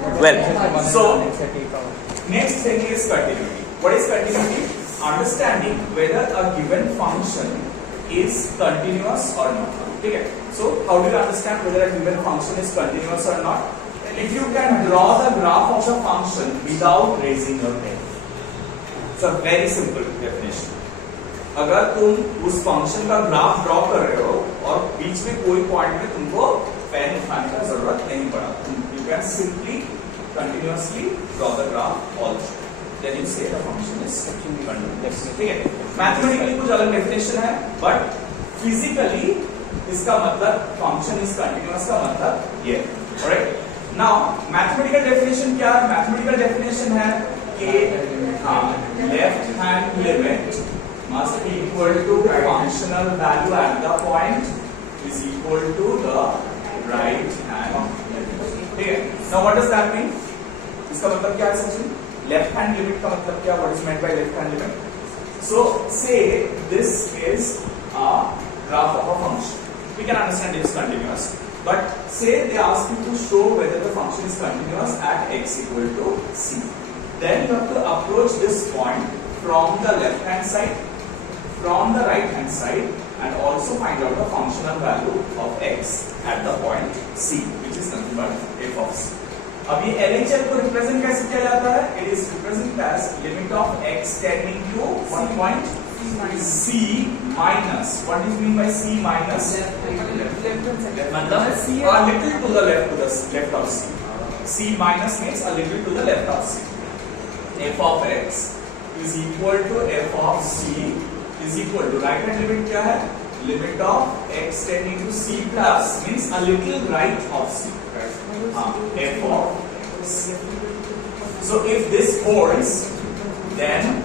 Well, so next thing is continuity. What is continuity? Understanding whether a given function is continuous or not. Okay. So how do you understand whether a given function is continuous or not? If you can draw the graph of the function without raising your pen. It's a very simple definition. अगर तुम उस function का graph draw कर रहे हो और बीच में कोई पॉइंट में तुमको पेन उठाने का जरूरत नहीं पड़ा, you can simply continuously draw the graph all through. Then you say the function is continuous. ठीक है? Mathematically कुछ अलग definition है, but physically इसका मतलब function is continuous का मतलब ये, alright? Now mathematical definition क्या है? Mathematical definition है कि left hand limit must be equal to functional value at the point is equal to the right hand limit. ठीक है? Now what does that mean? इसका मतलब क्या है सचिन? Left hand limit का मतलब क्या? What is meant by left hand limit? So say this is a graph of a function. We can understand it is continuous. But say they ask you to show whether the function is continuous at x equal to c. Then you have to approach this point from the left hand side, from the right hand side, and also find out the functional value of x at the point c, which is nothing but f of c. अब ये LHS को represent कैसे किया जाता है? It is represented as limit of x tending to one point c minus. What is mean by c minus? मतलब a little to the left of c. C minus means a little to the left of c. F of x is equal to f of c is equal to right hand limit क्या है? Limit of x tending to c plus means a little right of c. F of c. So if this holds, then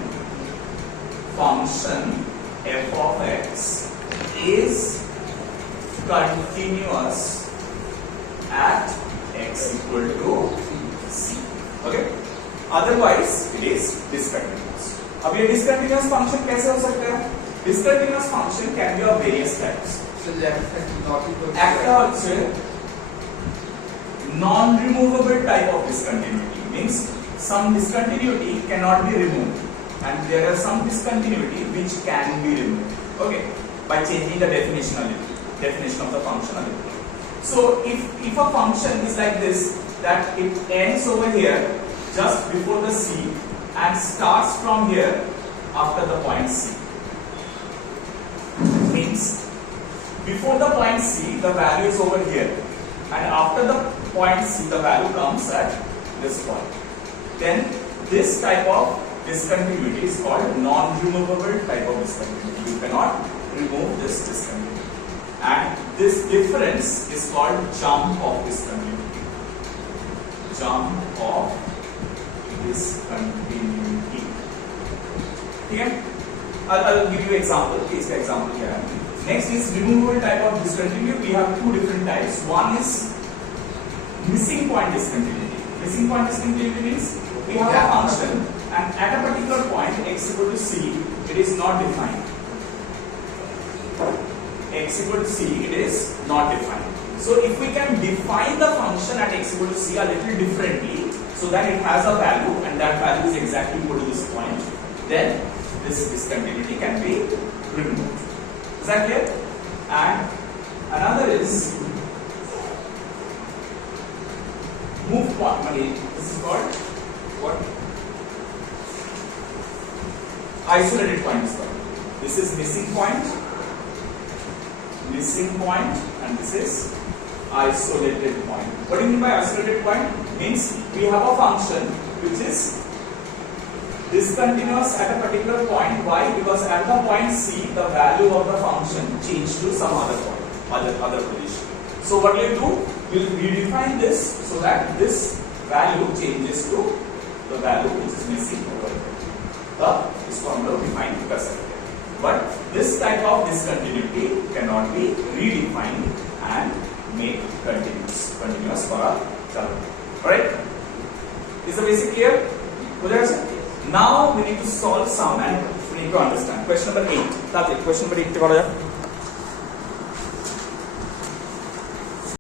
function f of x is continuous at x equal to c. Okay? Otherwise, it is discontinuous. अब ये discontinuous function कैसे हो सकता है? Discontinuous function can be of various types. একটা হচ্ছে non-removable type of discontinuity, means some discontinuity cannot be removed, and there are some discontinuity which can be removed. Okay, by changing the definition of the function a little. So if a function is like this, that it ends over here just before the c and starts from here after the point c, means before the point c the value is over here, and after the point c the value comes at this point. Then this type of discontinuity is called non-removable type of discontinuity. You cannot remove this discontinuity, and this difference is called jump of discontinuity. Jump of discontinuity. ठीक है? I'll give you example. इसका example क्या है? Next is removable type of discontinuity. We have two different types. One is missing point discontinuity. Missing point discontinuity means we have a function and at a particular point x equal to c, it is not defined. X equal to c, it is not defined. So if we can define the function at x equal to c a little differently, so that it has a value and that value is exactly equal to this point, then this discontinuity can be removed. Is that clear? And another is move point. This is called what? Isolated point is called. This is missing point, and this is isolated point. What do you mean by isolated point? Means we have a function which is discontinuous at a particular point. Why? Because at the point c, the value of the function changed to some other point, other position. So what will you do? We'll redefine this so that this value changes to the value which is missing over here. इसको हम लोग define कर सकते हैं. But this type of discontinuity cannot be redefined and made continuous for a term. Alright? Is the basic clear? हो जाएगा sir? Now we need to solve some and we need to understand. Question number 8. That's it. Question number 8 करा जाए.